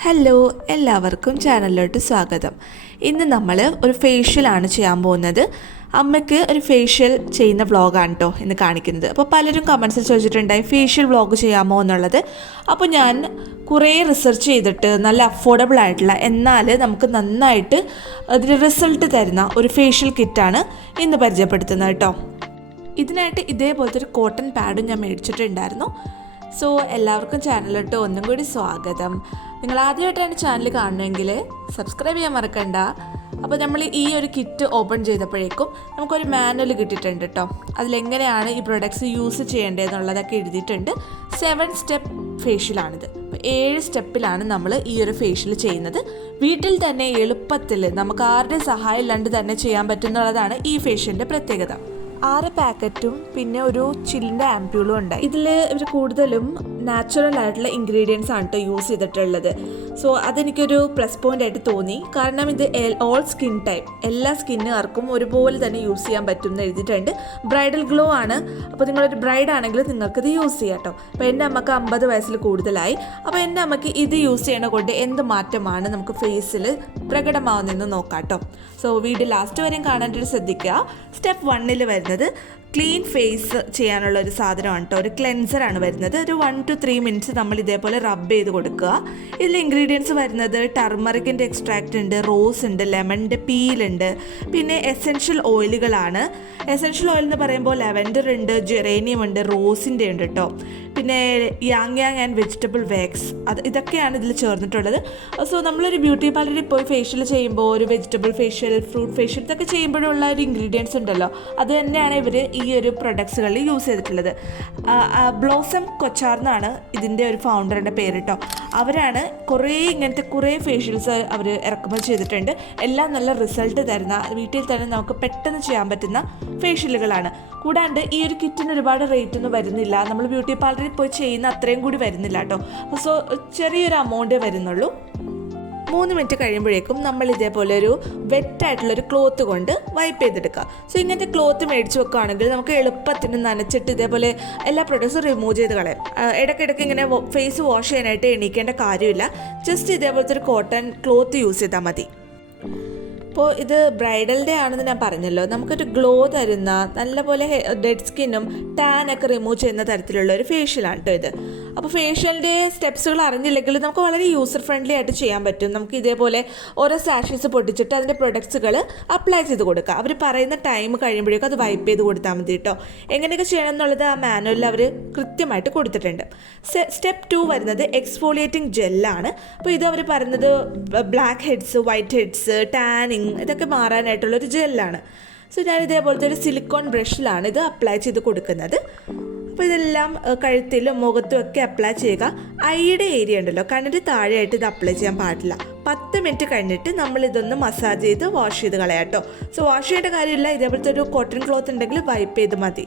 Hello എല്ലാവർക്കും ചാനലിലോട്ട് സ്വാഗതം. ഇന്ന് നമ്മൾ ഒരു ഫേഷ്യലാണ് ചെയ്യാൻ പോകുന്നത്. അമ്മയ്ക്ക് ഒരു ഫേഷ്യൽ ചെയ്യുന്ന വ്ളോഗാണ് കേട്ടോ ഇന്ന് കാണിക്കുന്നത്. അപ്പോൾ പലരും കമൻസിൽ ചോദിച്ചിട്ടുണ്ടായി ഫേഷ്യൽ വ്ളോഗ് ചെയ്യാമോ? എന്നുള്ളത്. അപ്പോൾ ഞാൻ കുറേ റിസർച്ച് ചെയ്തിട്ട് നല്ല അഫോർഡബിൾ ആയിട്ടുള്ള എന്നാൽ നമുക്ക് നന്നായിട്ട് അതിൽ റിസൾട്ട് തരുന്ന ഒരു ഫേഷ്യൽ കിറ്റാണ് ഇന്ന് പരിചയപ്പെടുത്തുന്നത് കേട്ടോ ഇതിനായിട്ട് ഇതേപോലത്തെ ഒരു കോട്ടൺ പാഡും ഞാൻ മേടിച്ചിട്ടുണ്ടായിരുന്നു. സോ എല്ലാവർക്കും ചാനലിലോട്ട് ഒന്നും കൂടി സ്വാഗതം. നിങ്ങൾ ആദ്യമായിട്ടാണ് ചാനൽ കാണണമെങ്കിൽ സബ്സ്ക്രൈബ് ചെയ്യാൻ മറക്കണ്ട. അപ്പോൾ നമ്മൾ ഈ ഒരു കിറ്റ് ഓപ്പൺ ചെയ്തപ്പോഴേക്കും നമുക്കൊരു മാനുവൽ കിട്ടിയിട്ടുണ്ട് കേട്ടോ അതിലെങ്ങനെയാണ് ഈ പ്രൊഡക്ട്സ് യൂസ് ചെയ്യേണ്ടതെന്നുള്ളതൊക്കെ എഴുതിയിട്ടുണ്ട്. സെവൻ സ്റ്റെപ്പ് ഫേഷ്യലാണിത് അപ്പോൾ ഏഴ് സ്റ്റെപ്പിലാണ് നമ്മൾ ഈ ഒരു ഫേഷ്യൽ ചെയ്യുന്നത്. വീട്ടിൽ തന്നെ എളുപ്പത്തിൽ നമുക്ക് ആരുടെ സഹായം ഇല്ലാണ്ട് തന്നെ ചെയ്യാൻ പറ്റുന്നുള്ളതാണ് ഈ ഫേഷ്യലിന്റെ പ്രത്യേകത. ആറ് പാക്കറ്റും പിന്നെ ഒരു ചില്ലിന്റെ ആംപ്യൂളും ഉണ്ട്. ഇതിൽ ഇവർ കൂടുതലും നാച്ചുറൽ ആയിട്ടുള്ള ഇൻഗ്രീഡിയൻസ് ആണ് കേട്ടോ യൂസ് ചെയ്തിട്ടുള്ളത്. സോ അതെനിക്കൊരു പ്ലസ് പോയിന്റ് ആയിട്ട് തോന്നി. കാരണം ഇത് ഓൾ സ്കിൻ ടൈപ്പ് എല്ലാ സ്കിന്നുകാർക്കും ഒരുപോലെ തന്നെ യൂസ് ചെയ്യാൻ പറ്റും എന്ന് എഴുതിയിട്ടുണ്ട്. ബ്രൈഡൽ ഗ്ലോ ആണ്. അപ്പോൾ നിങ്ങളൊരു ബ്രൈഡ് ആണെങ്കിൽ നിങ്ങൾക്കിത് യൂസ് ചെയ്യാം കേട്ടോ അപ്പോൾ എന്റെ അമ്മയ്ക്ക് അമ്പത് വയസ്സിൽ കൂടുതലായി. അപ്പോൾ എന്റെ അമ്മയ്ക്ക് ഇത് യൂസ് ചെയ്യണ കൊണ്ട് എന്ത് മാറ്റമാണ് നമുക്ക് ഫേസിൽ പ്രകടമാവുന്നതെന്ന് നോക്കാം കേട്ടോ സോ വീഡിയോ ലാസ്റ്റ് വരെയും കാണാനായിട്ട് ശ്രദ്ധിക്കുക. സ്റ്റെപ്പ് വണ്ണിൽ വരുന്നത് ക്ലീൻ ഫേസ് ചെയ്യാനുള്ള ഒരു സാധനമാണ് കേട്ടോ ഒരു ക്ലെൻസറാണ് വരുന്നത്. ഒരു വൺ ടു ത്രീ മിനിറ്റ്സ് നമ്മൾ ഇതേപോലെ റബ്ബ് ചെയ്ത് കൊടുക്കുക. ഇതിൽ ഇൻഗ്രീഡിയൻസ് വരുന്നത് ടർമറിക്കിന്റെ എക്സ്ട്രാക്റ്റ് ഉണ്ട് റോസ് ഉണ്ട് ലെമണിന്റെ പീലുണ്ട് പിന്നെ എസെൻഷ്യൽ ഓയിലുകളാണ് എസെൻഷ്യൽ ഓയിൽ എന്ന് പറയുമ്പോൾ ലെവൻഡർ ഉണ്ട് ജെറേനിയം ഉണ്ട് റോസിന്റെ ഉണ്ട് കേട്ടോ പിന്നെ yang yang and vegetable wax അത് ഇതൊക്കെയാണ് ഇതിൽ ചേർന്നിട്ടുള്ളത്. സോ നമ്മളൊരു ബ്യൂട്ടി പാർലറിൽ പോയി ഫേഷ്യൽ ചെയ്യുമ്പോൾ ഒരു വെജിറ്റബിൾ ഫേഷ്യൽ ഫ്രൂട്ട് ഫേഷ്യൽ ഇതൊക്കെ ചെയ്യുമ്പോഴുള്ള ഒരു ഇൻഗ്രീഡിയൻസ് ഉണ്ടല്ലോ. അത് തന്നെയാണ് ഇവർ ഈ ഒരു പ്രൊഡക്ട്സുകളിൽ യൂസ് ചെയ്തിട്ടുള്ളത്. ബ്ലോസം കൊച്ചാർ എന്നാണ് ഇതിന്റെ ഒരു ഫൗണ്ടറിന്റെ പേര് കേട്ടോ അവരാണ് കുറേ ഇങ്ങനത്തെ കുറേ ഫേഷ്യൽസ് അവർ ഇറക്കുമതി ചെയ്തിട്ടുണ്ട്. എല്ലാം നല്ല റിസൾട്ട് തരുന്ന വീട്ടിൽ തന്നെ നമുക്ക് പെട്ടെന്ന് ചെയ്യാൻ പറ്റുന്ന ഫേഷ്യലുകളാണ് കൂടാണ്ട് ഈ ഒരു കിറ്റിന് ഒരുപാട് റേറ്റ് ഒന്നും വരുന്നില്ല. നമ്മൾ ബ്യൂട്ടി പാർലറിൽ പോയി ചെയ്യുന്ന അത്രയും കൂടി വരുന്നില്ല കേട്ടോ സോ ചെറിയൊരു എമൗണ്ടേ വരുന്നുള്ളൂ. മൂന്ന് മിനിറ്റ് കഴിയുമ്പോഴേക്കും നമ്മൾ ഇതേപോലെ ഒരു വെറ്റായിട്ടുള്ള ഒരു ക്ലോത്ത് കൊണ്ട് വൈപ്പ് ചെയ്തെടുക്കുക. സോ ഇങ്ങനത്തെ ക്ലോത്ത് മേടിച്ച് വെക്കുകയാണെങ്കിൽ നമുക്ക് എളുപ്പത്തിന് നനച്ചിട്ട് ഇതേപോലെ എല്ലാ പ്രൊഡക്ട്സും റിമൂവ് ചെയ്ത് കളയാം. ഇടയ്ക്കിടയ്ക്ക് ഇങ്ങനെ ഫേസ് വാഷ് ചെയ്യാനായിട്ട് എണീക്കേണ്ട കാര്യമില്ല. ജസ്റ്റ് ഇതേപോലത്തെ ഒരു കോട്ടൺ ക്ലോത്ത് യൂസ് ചെയ്താൽ മതി. ഇപ്പോൾ ഇത് ബ്രൈഡൽ ഡേ ആണെന്ന് ഞാൻ പറഞ്ഞല്ലോ. നമുക്കൊരു ഗ്ലോ തരുന്ന നല്ലപോലെ ഡെഡ് സ്കിന്നും ടാൻ ഒക്കെ റിമൂവ് ചെയ്യുന്ന തരത്തിലുള്ള ഒരു ഫേഷ്യലാണ് കേട്ടോ ഇത്. അപ്പോൾ ഫേഷ്യലിന്റെ സ്റ്റെപ്സുകൾ അറിഞ്ഞില്ലെങ്കിൽ നമുക്ക് വളരെ യൂസർ ഫ്രണ്ട്ലി ആയിട്ട് ചെയ്യാൻ പറ്റും. നമുക്ക് ഇതേപോലെ ഓരോ സാഷീസ് പൊട്ടിച്ചിട്ട് അതിന്റെ പ്രൊഡക്ട്സുകൾ അപ്ലൈ ചെയ്ത് കൊടുക്കുക അവർ പറയുന്ന ടൈം കഴിയുമ്പോഴേക്കും അത് വൈപ്പ് ചെയ്ത് കൊടുത്താൽ മതി കേട്ടോ എങ്ങനെയൊക്കെ ചെയ്യണം എന്നുള്ളത് ആ മാനുവലിൽ അവർ കൃത്യമായിട്ട് കൊടുത്തിട്ടുണ്ട്. സ്റ്റെപ്പ് ടു വരുന്നത് എക്സ്ഫോളിയേറ്റിംഗ് ജെല്ലാണ് അപ്പോൾ ഇത് അവർ പറയുന്നത് black heads white heads tanning ഇതൊക്കെ മാറാനായിട്ടുള്ള ഒരു ജെല്ലാണ്. സോ ഞാൻ ഇതേപോലത്തെ ഒരു സിലിക്കോൺ ബ്രഷിലാണ് ഇത് അപ്ലൈ ചെയ്ത് കൊടുക്കുന്നത്. അപ്പോൾ ഇതെല്ലാം കഴുത്തിലും മുഖത്തും ഒക്കെ അപ്ലൈ ചെയ്യുക. ഐയുടെ ഏരിയ ഉണ്ടല്ലോ കണ്ണിന്റെ താഴെയായിട്ട് ഇത് അപ്ലൈ ചെയ്യാൻ പാടില്ല. പത്ത് മിനിറ്റ് കഴിഞ്ഞിട്ട് നമ്മൾ ഇതൊന്ന് മസാജ് ചെയ്ത് വാഷ് ചെയ്ത് കളയാം കേട്ടോ. സോ വാഷ് ചെയ്യേണ്ട കാര്യമില്ല. ഇതേപോലത്തെ ഒരു കോട്ടൺ ക്ലോത്ത് ഉണ്ടെങ്കിൽ വൈപ്പ് ചെയ്ത് മതി.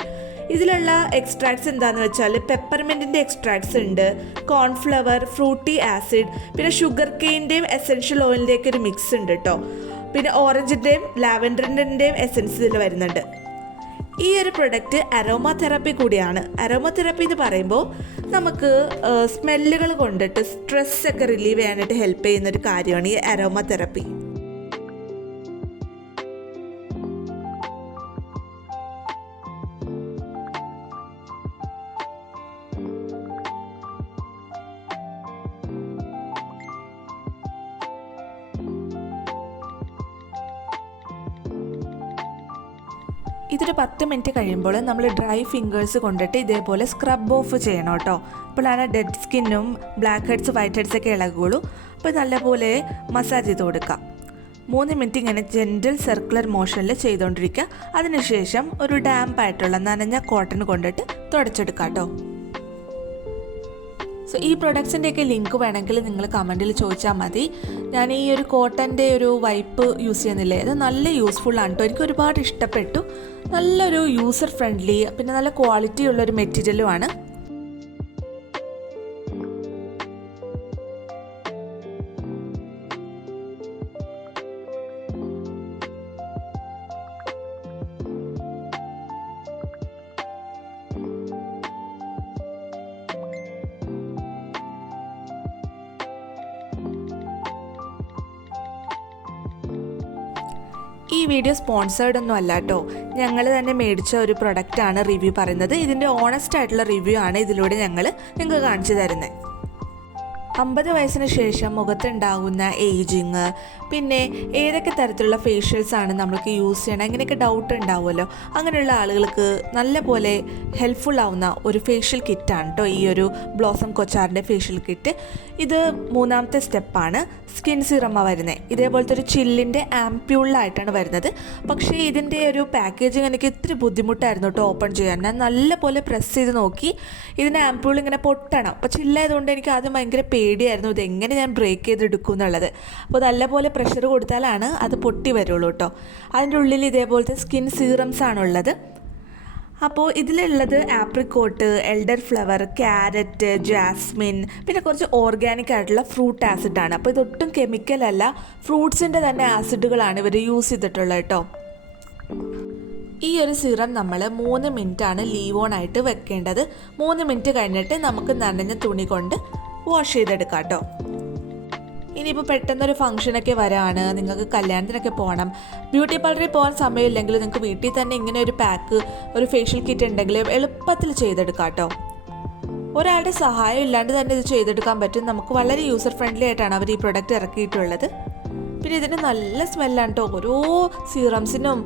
ഇതിലുള്ള എക്സ്ട്രാക്ട്സ് എന്താണെന്ന് വെച്ചാൽ പെപ്പർമെന്റിന്റെ എക്സ്ട്രാക്ട്സ് ഉണ്ട് കോൺഫ്ലവർ ഫ്രൂട്ടി ആസിഡ് പിന്നെ ഷുഗർ കെയിന്റെയും എസെൻഷ്യൽ ഓയിലിന്റെയൊക്കെ ഒരു മിക്സ് ഉണ്ട് കേട്ടോ. പിന്നെ ഓറഞ്ചിന്റെയും ലാവൻഡറിന്റെയും എസൻസ് ഇതിൽ വരുന്നുണ്ട്. ഈ ഒരു പ്രൊഡക്റ്റ് അരോമ തെറാപ്പി കൂടിയാണ്. അരോമ തെറാപ്പി എന്ന് പറയുമ്പോൾ നമുക്ക് സ്മെല്ലുകൾ കൊണ്ടിട്ട് സ്ട്രെസ്സൊക്കെ റിലീവ് ചെയ്യാനായിട്ട് ഹെൽപ്പ് ചെയ്യുന്ന ഒരു കാര്യമാണ് ഈ അരോമ തെറാപ്പി ഇതൊരു പത്ത് മിനിറ്റ് കഴിയുമ്പോൾ നമ്മൾ ഡ്രൈ ഫിംഗേഴ്സ് കൊണ്ടിട്ട് ഇതേപോലെ സ്ക്രബ് ഓഫ് ചെയ്യണം കേട്ടോ. അപ്പോഴാണ് ഡെഡ് സ്കിന്നും ബ്ലാക്ക് ഹെഡ്സ് വൈറ്റ് ഹെഡ്സ് ഒക്കെ ഇളകുള്ളൂ അപ്പോൾ നല്ലപോലെ മസാജ് ചെയ്ത് കൊടുക്കാം മൂന്ന് മിനിറ്റ് ഇങ്ങനെ ജെന്റൽ സർക്കുലർ മോഷനിൽ ചെയ്തുകൊണ്ടിരിക്കുക. അതിനുശേഷം ഒരു ഡാമ്പായിട്ടുള്ള നനഞ്ഞ കോട്ടൺ കൊണ്ടിട്ട് തുടച്ചെടുക്കാം കേട്ടോ. സോ ഈ പ്രൊഡക്ട്സിന്റെയൊക്കെ ലിങ്ക് വേണമെങ്കിൽ നിങ്ങൾ കമന്റിൽ ചോദിച്ചാൽ മതി. ഞാൻ ഈ ഒരു കോട്ടന്റെ ഒരു വൈപ്പ് യൂസ് ചെയ്യുന്നില്ലേ? അത് നല്ല യൂസ്ഫുൾ ആണ് കേട്ടോ എനിക്ക് ഒരുപാട് ഇഷ്ടപ്പെട്ടു. നല്ലൊരു യൂസർ ഫ്രണ്ട്ലി പിന്നെ നല്ല ക്വാളിറ്റി ഉള്ളൊരു മെറ്റീരിയലുമാണ് ഈ വീഡിയോ സ്പോൺസേർഡ് ഒന്നും അല്ല കേട്ടോ ഞങ്ങൾ തന്നെ മേടിച്ച ഒരു പ്രൊഡക്റ്റാണ് റിവ്യൂ പറയുന്നത്. ഇതിന്റെ ഓണസ്റ്റ് ആയിട്ടുള്ള റിവ്യൂ ആണ് ഇതിലൂടെ ഞങ്ങൾ നിങ്ങൾക്ക് കാണിച്ചു തരുന്നത് അമ്പത് വയസ്സിന് ശേഷം മുഖത്തുണ്ടാകുന്ന ഏജിങ് പിന്നെ ഏതൊക്കെ തരത്തിലുള്ള ഫേഷ്യൽസ് ആണ് നമ്മൾക്ക് യൂസ് ചെയ്യണം അങ്ങനെയൊക്കെ ഡൗട്ട് ഉണ്ടാവുമല്ലോ അങ്ങനെയുള്ള ആളുകൾക്ക് നല്ല പോലെ ഹെൽപ്ഫുൾ ആവുന്ന ഒരു ഫേഷ്യൽ കിറ്റാണ് കേട്ടോ ഈ ഒരു ബ്ലോസം കൊച്ചാറിന്റെ ഫേഷ്യൽ കിറ്റ് ഇത് മൂന്നാമത്തെ സ്റ്റെപ്പാണ് സ്കിൻ സിറമ്മ വരുന്നത് ഇതേപോലത്തെ ഒരു ചില്ലിന്റെ ആംപ്യൂളിലായിട്ടാണ് വരുന്നത്. പക്ഷേ ഇതിന്റെ ഒരു പാക്കേജിങ് എനിക്ക് ഇത്തിരി ബുദ്ധിമുട്ടായിരുന്നു കേട്ടോ ഓപ്പൺ ചെയ്യാൻ. ഞാൻ നല്ല പോലെ പ്രസ് ചെയ്ത് നോക്കി. ഇതിന്റെ ആംപ്യൂൾ ഇങ്ങനെ പൊട്ടണം. അപ്പോൾ ചില്ലായതുകൊണ്ട് എനിക്ക് ആദ്യം ഭയങ്കര പേടിയായിരുന്നു ഇത് എങ്ങനെ ഞാൻ ബ്രേക്ക് ചെയ്തെടുക്കും എന്നുള്ളത്. അപ്പോൾ നല്ലപോലെ പ്രഷർ കൊടുത്താലാണ് അത് പൊട്ടി വരുള്ളൂ കേട്ടോ. അതിന്റെ ഉള്ളിൽ ഇതേപോലത്തെ സ്കിൻ സീറംസ് ആണുള്ളത്. അപ്പോൾ ഇതിലുള്ളത് apricot elder flower carrot jasmine പിന്നെ കുറച്ച് ഓർഗാനിക് ആയിട്ടുള്ള ഫ്രൂട്ട് ആസിഡാണ് അപ്പോൾ ഇതൊട്ടും കെമിക്കൽ അല്ല ഫ്രൂട്ട്സിന്റെ തന്നെ ആസിഡുകളാണ് ഇവർ യൂസ് ചെയ്തിട്ടുള്ളത് കേട്ടോ. ഈ ഒരു സിറം നമ്മൾ മൂന്ന് മിനിറ്റാണ് ലീവ് ഓൺ ആയിട്ട് വെക്കേണ്ടത്. മൂന്ന് മിനിറ്റ് കഴിഞ്ഞിട്ട് നമുക്ക് നനഞ്ഞ തുണി കൊണ്ട് വാഷ് ചെയ്തെടുക്കാം കേട്ടോ ഇനിയിപ്പോൾ പെട്ടെന്നൊരു ഫംഗ്ഷനൊക്കെ വരാണ്. നിങ്ങൾക്ക് കല്യാണത്തിനൊക്കെ പോകണം ബ്യൂട്ടി പാർലറിൽ പോകാൻ സമയമില്ലെങ്കിൽ നിങ്ങൾക്ക് വീട്ടിൽ തന്നെ ഇങ്ങനെ ഒരു പാക്ക് ഒരു ഫേഷ്യൽ കിറ്റ് ഉണ്ടെങ്കിൽ എളുപ്പത്തിൽ ചെയ്തെടുക്കാം കേട്ടോ ഒരാളുടെ സഹായം ഇല്ലാണ്ട് തന്നെ ഇത് ചെയ്തെടുക്കാൻ പറ്റും. നമുക്ക് വളരെ യൂസർ ഫ്രണ്ട്ലി ആയിട്ടാണ് അവർ ഈ പ്രൊഡക്റ്റ് ഇറക്കിയിട്ടുള്ളത്. പിന്നെ ഇതിന് നല്ല സ്മെല്ലാണ് കേട്ടോ ഓരോ സീറംസിനും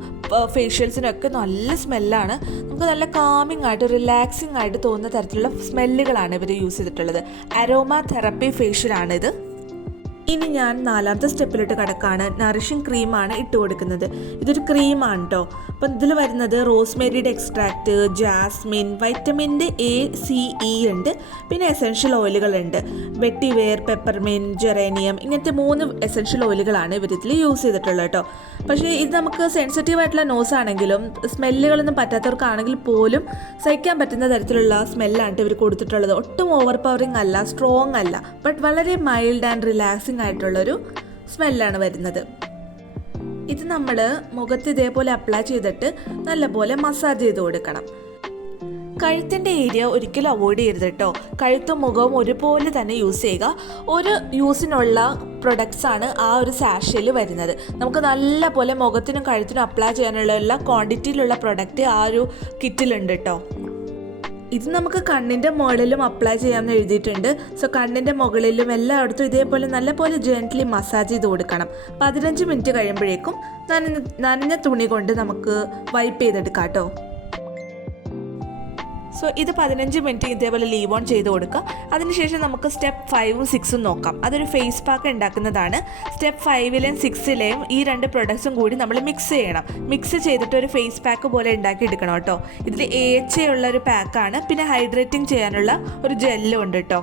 ഫേഷ്യൽസിനും ഒക്കെ നല്ല സ്മെല്ലാണ് നമുക്ക് നല്ല കാമിങ് ആയിട്ട് റിലാക്സിങ് ആയിട്ട് തോന്നുന്ന തരത്തിലുള്ള സ്മെല്ലുകളാണ് ഇവർ യൂസ് ചെയ്തിട്ടുള്ളത്. അരോമ തെറപ്പി ഫേഷ്യലാണിത് ഇനി ഞാൻ നാലാമത്തെ സ്റ്റെപ്പിലോട്ട് കിടക്കാണ്. നറിഷിംഗ് ക്രീമാണ് ഇട്ട് കൊടുക്കുന്നത്. ഇതൊരു ക്രീമാണ് കേട്ടോ അപ്പം ഇതിൽ വരുന്നത് റോസ്മേരിയുടെ എക്സ്ട്രാക്റ്റ് ജാസ്മിൻ വൈറ്റമിന്റെ എ സി ഇ ഉണ്ട്. പിന്നെ എസെൻഷ്യൽ ഓയിലുകളുണ്ട് വെട്ടിവേർ പെപ്പർമിൻ ജെറേനിയം ഇങ്ങനത്തെ മൂന്ന് എസെൻഷ്യൽ ഓയിലുകളാണ് ഇവർ ഇതിൽ യൂസ് ചെയ്തിട്ടുള്ളത് കേട്ടോ പക്ഷേ ഇത് നമുക്ക് സെൻസിറ്റീവ് ആയിട്ടുള്ള നോസ് ആണെങ്കിലും സ്മെല്ലുകളൊന്നും പറ്റാത്തവർക്കാണെങ്കിൽ പോലും സഹിക്കാൻ പറ്റുന്ന തരത്തിലുള്ള സ്മെല്ലാണ് ഇവർ കൊടുത്തിട്ടുള്ളത്. ഒട്ടും ഓവർ പവറിങ് അല്ല സ്ട്രോങ് അല്ല. ബട്ട് വളരെ മൈൽഡ് ആൻഡ് റിലാക്സിങ് ആയിട്ടുള്ളൊരു സ്മെല്ലാണ് വരുന്നത്. ഇത് നമ്മൾ മുഖത്ത് ഇതേപോലെ അപ്ലൈ ചെയ്തിട്ട് നല്ലപോലെ മസാജ് ചെയ്ത് കൊടുക്കണം. കഴുത്തിന്റെ ഏരിയ ഒരിക്കലും അവോയ്ഡ് ചെയ്യരുത് കേട്ടോ കഴുത്തും മുഖവും ഒരുപോലെ തന്നെ യൂസ് ചെയ്യുക. ഒരു യൂസിനുള്ള പ്രൊഡക്ട്സാണ് ആ ഒരു സാഷയിൽ വരുന്നത്. നമുക്ക് നല്ലപോലെ മുഖത്തിനും കഴുത്തിനും അപ്ലൈ ചെയ്യാനുള്ള എല്ലാ ക്വാണ്ടിറ്റിയിലുള്ള പ്രൊഡക്റ്റ് ആ ഒരു കിറ്റിലുണ്ട് കേട്ടോ ഇത് നമുക്ക് കണ്ണിന്റെ മുകളിലും അപ്ലൈ ചെയ്യാമെന്ന് എഴുതിയിട്ടുണ്ട്. സോ കണ്ണിന്റെ മുകളിലും എല്ലായിടത്തും ഇതേപോലെ നല്ലപോലെ ജെന്റ്ലി മസാജ് ചെയ്ത് കൊടുക്കണം. പതിനഞ്ച് മിനിറ്റ് കഴിയുമ്പോഴേക്കും നനഞ്ഞ തുണി കൊണ്ട് നമുക്ക് വൈപ്പ് ചെയ്തെടുക്കാം കേട്ടോ. സോ ഇത് പതിനഞ്ച് മിനിറ്റ് ഇതേപോലെ ലീവ് ഓൺ ചെയ്ത് കൊടുക്കുക. അതിനുശേഷം നമുക്ക് സ്റ്റെപ്പ് ഫൈവും സിക്സും നോക്കാം. അതൊരു ഫേസ് പാക്ക് ഉണ്ടാക്കുന്നതാണ്. സ്റ്റെപ്പ് ഫൈവിലെയും സിക്സിലെയും ഈ രണ്ട് പ്രൊഡക്ട്സും കൂടി നമ്മൾ മിക്സ് ചെയ്യണം. മിക്സ് ചെയ്തിട്ട് ഒരു ഫേസ് പാക്ക് പോലെ ഉണ്ടാക്കി എടുക്കണം കേട്ടോ. ഇതിൽ എ എച്ച് ഉള്ള ഒരു പാക്കാണ് പിന്നെ ഹൈഡ്രേറ്റിംഗ് ചെയ്യാനുള്ള ഒരു ജെല്ലും ഉണ്ട് കേട്ടോ.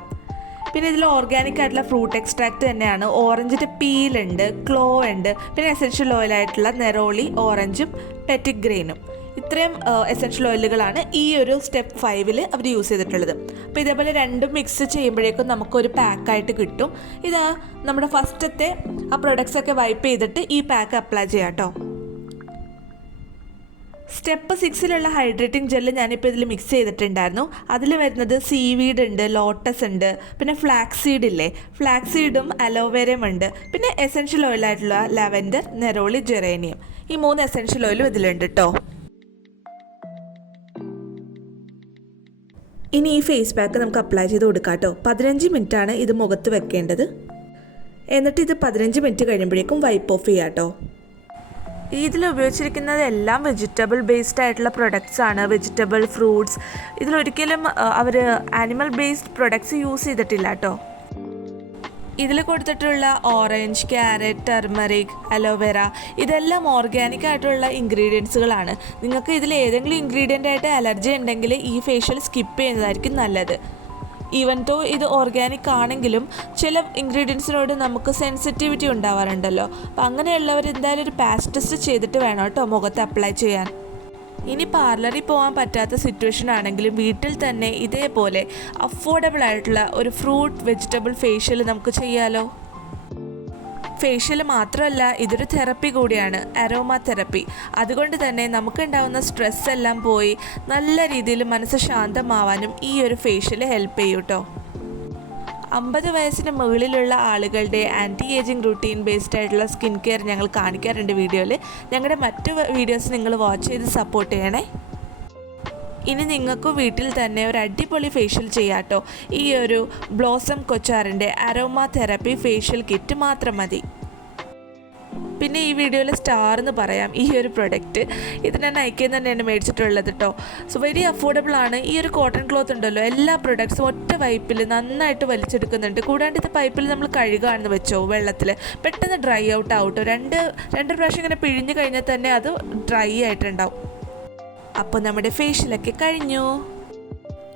പിന്നെ ഇതിൽ ഓർഗാനിക് ആയിട്ടുള്ള ഫ്രൂട്ട് എക്സ്ട്രാക്ട് തന്നെയാണ്. ഓറഞ്ചിന്റെ പീലുണ്ട് ക്ലോ ഉണ്ട് പിന്നെ എസെൻഷ്യൽ ഓയിലായിട്ടുള്ള നെറോളി ഓറഞ്ചും പെറ്റിക് ഗ്രെയിനും ഇത്രയും എസെൻഷ്യൽ ഓയിലുകളാണ് ഈ ഒരു സ്റ്റെപ്പ് ഫൈവിൽ അവർ യൂസ് ചെയ്തിട്ടുള്ളത്. അപ്പോൾ ഇതേപോലെ രണ്ടും മിക്സ് ചെയ്യുമ്പോഴേക്കും നമുക്കൊരു പാക്കായിട്ട് കിട്ടും. ഇത് നമ്മുടെ ഫസ്റ്റത്തെ ആ പ്രൊഡക്ട്സ് ഒക്കെ വൈപ്പ് ചെയ്തിട്ട് ഈ പാക്ക് അപ്ലൈ ചെയ്യാം കേട്ടോ. സ്റ്റെപ്പ് സിക്സിലുള്ള ഹൈഡ്രേറ്റിംഗ് ജെല്ല് ഞാനിപ്പോൾ ഇതിൽ മിക്സ് ചെയ്തിട്ടുണ്ടായിരുന്നു. അതിൽ വരുന്നത് സീവീഡ് ഉണ്ട് ലോട്ടസ് ഉണ്ട് പിന്നെ ഫ്ലാക്സ് സീഡ് ഇല്ലേ? ഫ്ലാക്സ് സീഡും അലോവേരയും ഉണ്ട്. പിന്നെ എസെൻഷ്യൽ ഓയിലായിട്ടുള്ള ലാവെൻഡർ നെറോളി ജെറേനിയം ഈ മൂന്ന് എസെൻഷ്യൽ ഓയിലും ഇതിലുണ്ട് കേട്ടോ ഇനി ഈ ഫേസ് പാക്ക് നമുക്ക് അപ്ലൈ ചെയ്ത് കൊടുക്കാം കേട്ടോ. പതിനഞ്ച് ആണ് ഇത് മുഖത്ത് വെക്കേണ്ടത്. എന്നിട്ട് ഇത് പതിനഞ്ച് മിനിറ്റ് കഴിയുമ്പോഴേക്കും വൈപ്പ് ഓഫ് ചെയ്യാം കേട്ടോ. ഇതിൽ ഉപയോഗിച്ചിരിക്കുന്നത് എല്ലാം വെജിറ്റബിൾ ബേസ്ഡ് ആയിട്ടുള്ള പ്രൊഡക്ട്സ് ആണ്. വെജിറ്റബിൾ ഫ്രൂട്ട്സ് ഇതിലൊരിക്കലും അവർ ആനിമൽ ബേസ്ഡ് പ്രൊഡക്ട്സ് യൂസ് ചെയ്തിട്ടില്ല കേട്ടോ. ഇതിൽ കൊടുത്തിട്ടുള്ള orange carrot turmeric aloe vera ഇതെല്ലാം ഓർഗാനിക് ആയിട്ടുള്ള ഇൻഗ്രീഡിയൻസുകളാണ് നിങ്ങൾക്ക് ഇതിൽ ഏതെങ്കിലും ഇൻഗ്രീഡിയന്റ് ആയിട്ട് അലർജി ഉണ്ടെങ്കിൽ ഈ ഫേഷ്യൽ സ്കിപ്പ് ചെയ്യുന്നതായിരിക്കും നല്ലത്. ഈവൻ തോ ഇത് ഓർഗാനിക് ആണെങ്കിലും ചില ഇൻഗ്രീഡിയൻസിനോട് നമുക്ക് സെൻസിറ്റിവിറ്റി ഉണ്ടാവാറുണ്ടല്ലോ. അപ്പം അങ്ങനെയുള്ളവർ എന്തായാലും ഒരു പാച്ച് ടെസ്റ്റ് ചെയ്തിട്ട് വേണം കേട്ടോ മുഖത്ത് അപ്ലൈ ചെയ്യാൻ. ഇനി പാർലറിൽ പോകാൻ പറ്റാത്ത സിറ്റുവേഷൻ ആണെങ്കിലും വീട്ടിൽ തന്നെ ഇതേപോലെ അഫോർഡബിൾ ആയിട്ടുള്ള ഒരു ഫ്രൂട്ട് വെജിറ്റബിൾ ഫേഷ്യൽ നമുക്ക് ചെയ്യാലോ? ഫേഷ്യൽ മാത്രമല്ല ഇതൊരു തെറപ്പി കൂടിയാണ് അരോമ തെറപ്പി അതുകൊണ്ട് തന്നെ നമുക്കുണ്ടാവുന്ന സ്ട്രെസ് എല്ലാം പോയി നല്ല രീതിയിൽ മനസ്സ് ശാന്തമാവാനും ഈ ഒരു ഫേഷ്യൽ ഹെൽപ്പ് ചെയ്യും കേട്ടോ അമ്പത് വയസ്സിന് മുകളിലുള്ള ആളുകളുടെ ആന്റി ഏജിങ് റുട്ടീൻ ബേസ്ഡ് ആയിട്ടുള്ള സ്കിൻ കെയർ ഞങ്ങൾ കാണിക്കാറുണ്ട് വീഡിയോയിൽ ഞങ്ങളുടെ മറ്റു വീഡിയോസ് നിങ്ങൾ വാച്ച് ചെയ്ത് സപ്പോർട്ട് ചെയ്യണേ. ഇനി നിങ്ങൾക്കും വീട്ടിൽ തന്നെ ഒരു അടിപൊളി ഫേഷ്യൽ ചെയ്യാട്ടോ. ഈ ഒരു ബ്ലോസം കൊച്ചാറിന്റെ അരോമ തെറപ്പി ഫേഷ്യൽ കിറ്റ് മാത്രം മതി. പിന്നെ ഈ വീഡിയോയിൽ സ്റ്റാർ എന്ന് പറയാം ഈ ഒരു പ്രൊഡക്റ്റ് ഇത് ഞാൻ നയിക്കാൻ തന്നെയാണ് മേടിച്ചിട്ടുള്ളത് കേട്ടോ സോ വെരി അഫോർഡബിൾ ആണ്. ഈ ഒരു കോട്ടൺ ക്ലോത്ത് ഉണ്ടല്ലോ എല്ലാ പ്രൊഡക്ട്സും ഒറ്റ പൈപ്പിൽ നന്നായിട്ട് വലിച്ചെടുക്കുന്നുണ്ട്. കൂടാണ്ട് ഇത് പൈപ്പിൽ നമ്മൾ കഴുകുകയാണെന്ന് വെച്ചോ വെള്ളത്തിൽ പെട്ടെന്ന് ഡ്രൈ ഔട്ട് ആവട്ടോ. രണ്ട് രണ്ട് പ്രാവശ്യം ഇങ്ങനെ പിഴിഞ്ഞ് കഴിഞ്ഞാൽ തന്നെ അത് ഡ്രൈ ആയിട്ടുണ്ടാവും. അപ്പോൾ നമ്മുടെ ഫേഷ്യലൊക്കെ കഴിഞ്ഞു.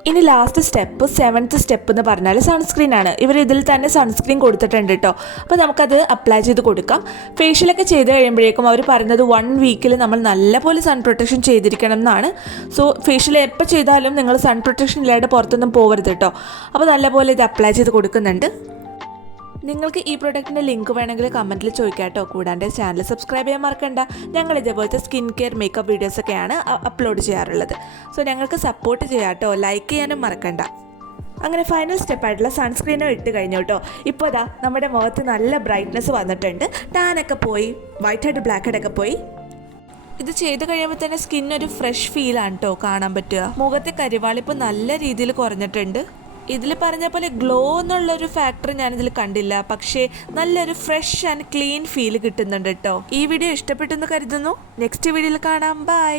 ഇനി ലാസ്റ്റ് സ്റ്റെപ്പ് സെവൻത്ത് സ്റ്റെപ്പ് എന്ന് പറഞ്ഞാൽ സൺസ്ക്രീൻ ആണ്. ഇവർ ഇതിൽ തന്നെ സൺസ്ക്രീൻ കൊടുത്തിട്ടുണ്ട് കേട്ടോ അപ്പോൾ നമുക്കത് അപ്ലൈ ചെയ്ത് കൊടുക്കാം. ഫേഷ്യലൊക്കെ ചെയ്ത് കഴിയുമ്പോഴേക്കും അവർ പറയുന്നത് വൺ വീക്കിൽ നമ്മൾ നല്ലപോലെ സൺ പ്രൊട്ടക്ഷൻ ചെയ്തിരിക്കണം എന്നാണ്. സോ ഫേഷ്യൽ എപ്പോൾ ചെയ്താലും നിങ്ങൾ സൺ പ്രൊട്ടക്ഷൻ ഇല്ലാതെ പുറത്തൊന്നും പോകരുത് കേട്ടോ അപ്പോൾ നല്ലപോലെ ഇത് അപ്ലൈ ചെയ്ത് കൊടുക്കുന്നുണ്ട്. നിങ്ങൾക്ക് ഈ പ്രൊഡക്റ്റിന്റെ ലിങ്ക് വേണമെങ്കിൽ കമന്റിൽ ചോദിക്കാട്ടോ. കൂടാണ്ട് ചാനൽ സബ്സ്ക്രൈബ് ചെയ്യാൻ മറക്കണ്ട. ഞങ്ങൾ ഇതേപോലത്തെ സ്കിൻ കെയർ മേക്കപ്പ് വീഡിയോസൊക്കെയാണ് അപ്ലോഡ് ചെയ്യാറുള്ളത്. സോ ഞങ്ങൾക്ക് സപ്പോർട്ട് ചെയ്യാട്ടോ. ലൈക്ക് ചെയ്യാനും മറക്കണ്ട. അങ്ങനെ ഫൈനൽ സ്റ്റെപ്പായിട്ടുള്ള സൺസ്ക്രീനും ഇട്ട് കഴിഞ്ഞു കേട്ടോ ഇപ്പോൾ ഇതാ നമ്മുടെ മുഖത്ത് നല്ല ബ്രൈറ്റ്നസ് വന്നിട്ടുണ്ട്. ടാനൊക്കെ പോയി വൈറ്റ് ഹെഡ് ബ്ലാക്ക് ഹെഡ് ഒക്കെ പോയി. ഇത് ചെയ്ത് കഴിയുമ്പോൾ തന്നെ സ്കിൻ ഒരു ഫ്രഷ് ഫീലാണ് കേട്ടോ കാണാൻ പറ്റുക. മുഖത്തെ കരിവാളിപ്പ് നല്ല രീതിയിൽ കുറഞ്ഞിട്ടുണ്ട്. ഇതിൽ പറഞ്ഞ പോലെ ഗ്ലോ എന്നുള്ളൊരു ഫാക്ടർ ഞാനിതിൽ കണ്ടില്ല. പക്ഷേ നല്ലൊരു ഫ്രഷ് ആൻഡ് ക്ലീൻ ഫീൽ കിട്ടുന്നുണ്ട് കേട്ടോ ഈ വീഡിയോ ഇഷ്ടപ്പെട്ടെന്ന് കരുതുന്നു. നെക്സ്റ്റ് വീഡിയോയിൽ കാണാം. ബൈ